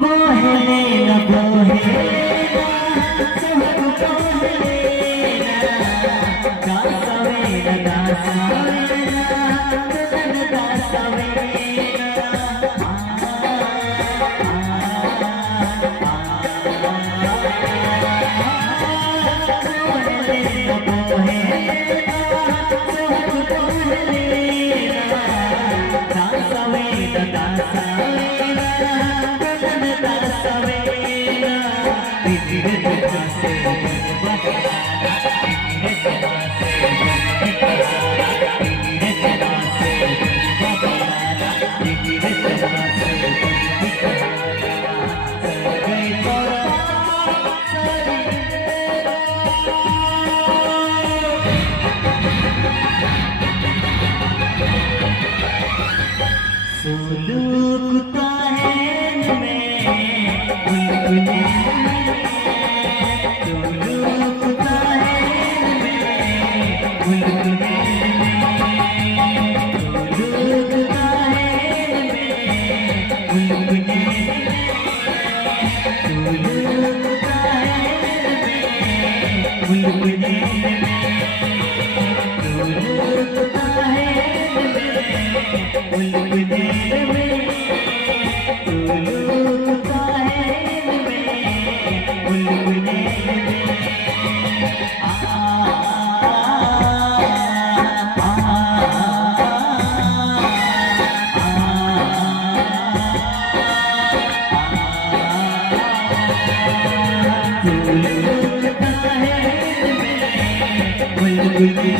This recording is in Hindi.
बोहले न बोहे सुख बोहले दासवे न दासवे सुलूकता है मैं बुलबुले सुलूकता है मैं बुलबुले सुलूकता है मैं बुलबुले सुलूकता है मैं बुलबुले सुलूकता है मैं बुलबुले Will